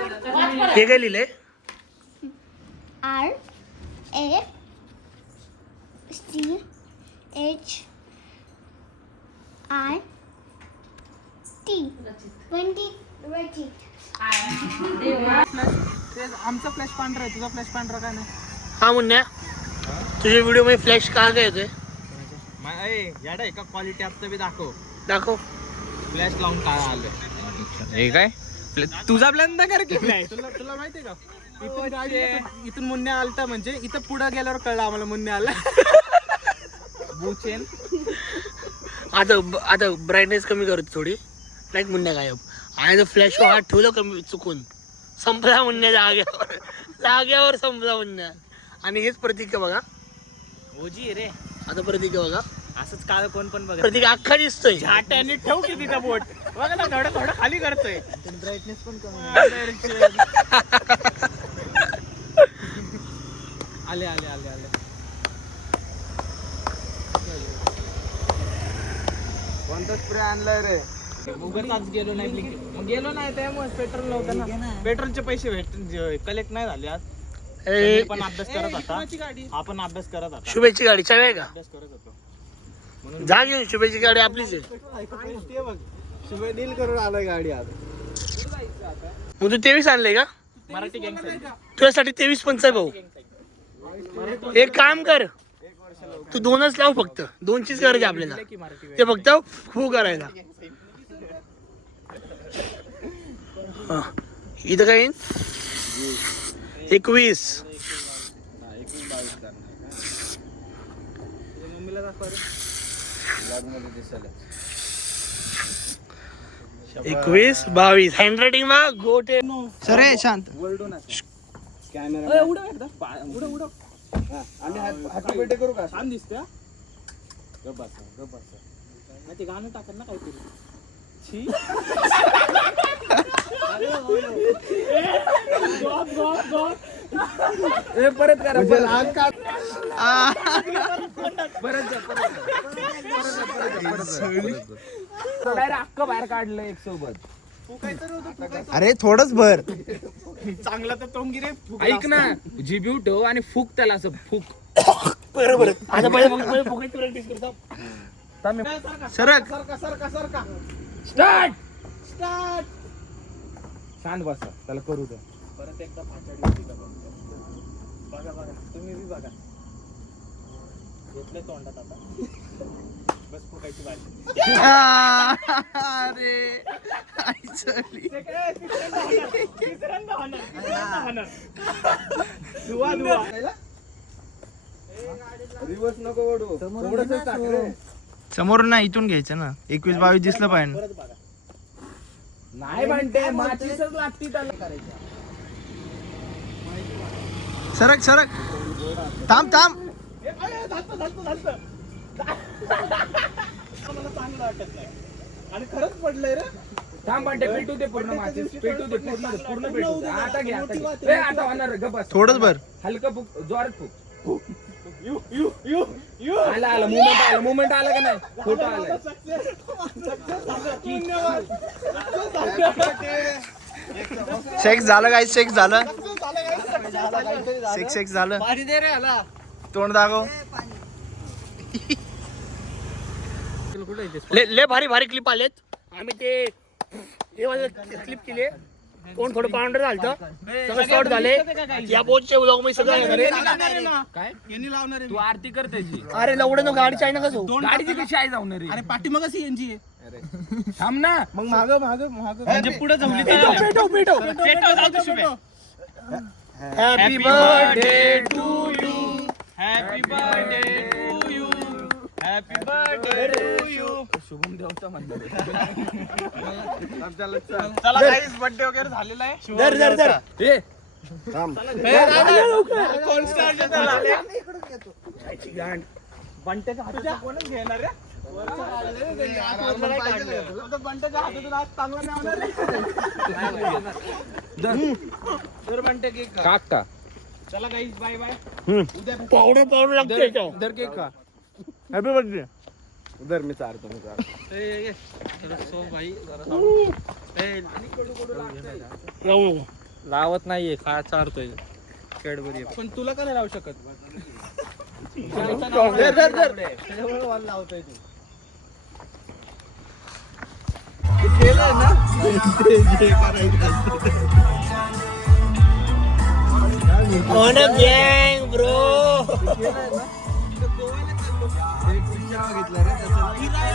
हे काय लिहिलंय? RASTIT आमचा फ्लॅश पांढरा आहे, तुझा फ्लॅश पांढरा काय नाही? हा मुन्या, तुझ्या व्हिडिओ मध्ये फ्लॅश का काय येतोय? याडा एका क्वालिटी ॲपचं बी दाखव. फ्लॅश लावून काय आलं हे काय तुझा प्लॅन ना कर की नाही तुला माहितीये का? इथून गाडी इथून मुन्ने आलता म्हणजे इथं पुढे गेल्यावर कळलं आम्हाला मुन्ने आला. बुचेन आता ब्राईटनेस कमी करतो थोडी, लाईट मुन्या गायब. आणि फ्लॅश हात ठेवलं कमी चुकून, संपला मुन्या जाग्यावर संपला मुन्या. आणि हेच प्रतीक बघा, ओजी रे. आता प्रतीक बघा, असंच काळ कोण पण बघा. प्रतीक अख्खा दिसतोय. झाट्याने ठेव की तिथं बोट बघा ना, थोडं खाली करतोय. ब्राईटनेस पण कमी आले. कोणता स्प्रे आणलाय रे? उगाच गेलो नाही ब्लिंकिट. मग गेलो नाही त्यामुळे पेट्रोल नव्हतं ना. पेट्रोलचे पैसे कलेक्ट नाही झाले आज. पण अभ्यास करत होता. आपण अभ्यास करत होता. शुभेची गाडी चावी आहे का? अभ्यास करत होतो. जा घेऊन, शुभेची गाडी आपलीच आहे. शुभे डील करून आलोय गाडी आज. मग तू 23 आणले का? मराठी गँग तुझ्यासाठी 23 पंच आहे भाऊ. एक काम कर, तू 2च लाव, फक्त 2चीच गरज आहे आपल्याला. ते फक्त फू करायला. इथं काय येईन? 21. मम्मीला दाखवा रे. 21, 22 हँडरायटिंग मा गोटे. सर शांत कॅमेरा उडव एकदा उडव आणि हॅपी बर्थडे करू का? छान दिसते. गब्बासा ते गाणं टाकत ना काहीतरी. छी परत करा. अख्खं बाहेर काढलं एक सोबत. अरे थोडंच भर. चांगला तर तोंगिरे. ऐक ना, जीबीयू ठेव आणि फूक त्याला असं फूक. बरोबर. आता पहिले फुकायची प्रॅक्टिस करतो. सरक. सरका. स्टार्ट. शांत बसा, त्याला करू द्या. परत एकदा फाटाडी बघा तुम्ही बी बघा. घेतले तोंडात आता. बस फुकायची बारी. अरे रिवर्स नको ओढू. समोरून ना, इथून घ्यायचं ना. 21, 22 दिसलं पाहिजे. नाही म्हणते माचीसच लागती त्याला करायची. सरक. थांब. मला चांगलं वाटत नाही आणि खरंच पडलंय रे. थांब म्हणते पेटू दे पूर्ण माचीस. पेटू दे पूर्ण पेटू. आता घे. आता होणार गप्पा. थोडंच भर. हलकं फुक, जोरात फुक. आला मुवमेंट आला का नाही? फोटो आला. शेक झालं काय? शेक झालं. शेक झालं. पाणी दे रे आला. तोंड दाखव. ले भारी क्लिप आलेत. आम्ही ते क्लिप केले. कोण थोडं पावडर झालं, सगळं शॉर्ट झाले. या बोटचे व्लॉग मध्ये सगळं काय यांनी लावणार. तू आरती कर त्याची. अरे लवडे नो गाडी आहे ना कसं? गाडीची कशी आहे जाऊन रे? अरे पाठी मग सीएनजी आहे. थांब ना मग माग म्हणजे पुढे जमली तर पेटो जाऊ शुभे. Happy birthday to you. Happy birthday to you. Happy birthday to you. Shubham देवता म्हणतो. चला गाईस, बर्थडे वगैरे झालेला आहे. धर. ए थांब. कोण स्टार्ट झाला? बंट्याच्या हाताच्या कोणच घेणार रे? बंट्याच्या हातातून आज चांगला नाही होणार रे. बंटे केक का? चला गाईस, बाय बाय. पावडर लागते. दर केक का? Happy birthday. उधर मी चारतो. राहू नको. लावत नाहीये खा चारतोय कॅडबरी पण तुला का नाही लावू शकत लावतोय गँग ब्रो तू